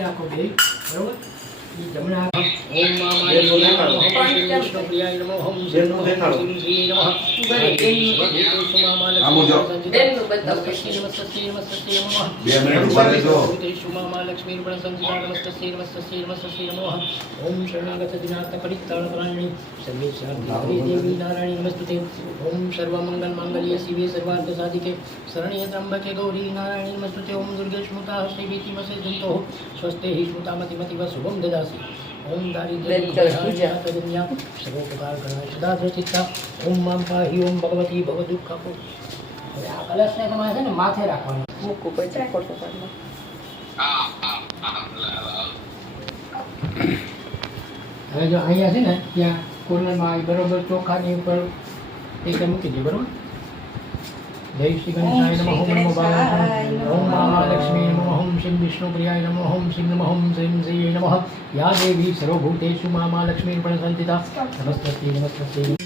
રાખો બે બરોબર એ જમણા ઓમ મામા વિષ્ણુ પ્રિયાય નમો ઓમ શ્રી ओम शरणागत दिनाथ परित्राण प्राणी सर्वे शांति देवी नारायणी नमस्ते ओम सर्वमंगल मांगल्य शिवे सर्वार्थ साधिके शरण्ये त्र्यंबके गौरी नारायणी नमस्ते ओम दुर्गे स्मृता श्रीभीति मसे जंतो स्वस्ते हि स्मृता मति मति व शुभम ददासि ओम दारिद्र्य सर्वोपकार गणाय सदा चित्ता ओम मां पाहि ओम भगवती भवदुःखको હવે આ કલશને તમારે છે ને માથે રાખવાનો મૂકવું પડશે ખોટું પડે હવે જો અહીંયા છે ને ત્યાં કોર્નરમાં બરોબર ચોખાની ઉપર એક મૂકી દે બરોબર જય શ્રી ગણેશાય નમઃ ઓમ નમો ભગવાય ઓમ મહાલક્ષ્મી નમઃ ઓમ શ્રી વિષ્ણુ પ્રિયાય નમઃ ઓમ શ્રી નમઃ ઓમ શ્રી શ્રી નમઃ યા દેવી સર્વભૂતેષુ મહાલક્ષ્મી પણ સંતિતા નમસ્તે નમસ્તે